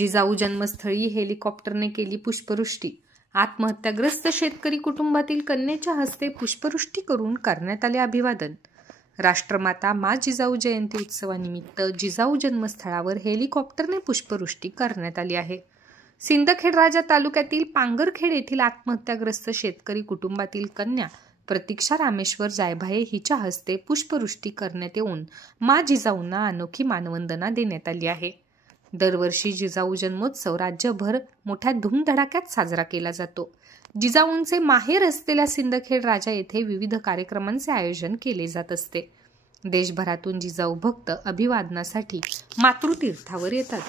जिजाऊ जन्मस्थळी हेलिकॉप्टरने केली पुष्पवृष्टी। आत्महत्याग्रस्त शेतकरी कुटुंबातील कन्येच्या हस्ते पुष्पवृष्टी करून करण्यात आले अभिवादन। राष्ट्रमाता मा जिजाऊ जयंती उत्सवानिमित्त जिजाऊ जन्मस्थळावर हेलिकॉप्टरने पुष्पवृष्टी करण्यात आली आहे। सिंदखेडराजा तालुक्यातील पांगरखेड येथील आत्महत्याग्रस्त शेतकरी कुटुंबातील कन्या प्रतीक्षा रामेश्वर जायभाये हिच्या हस्ते पुष्पवृष्टी करण्यात येऊन मा जिजाऊंना अनोखी मानवंदना देण्यात आली आहे। दरवर्षी जिजाऊ जन्मोत्सव राज्यभर मोठ्या धूमधडाक्यात साजरा केला जातो। जिजाऊंचे माहेर असलेल्या सिंदखेड राजा येथे विविध कार्यक्रमांचे आयोजन केले जात असते। देशभरातून जिजाऊ भक्त अभिवादनासाठी मातृतीर्थावर येतात।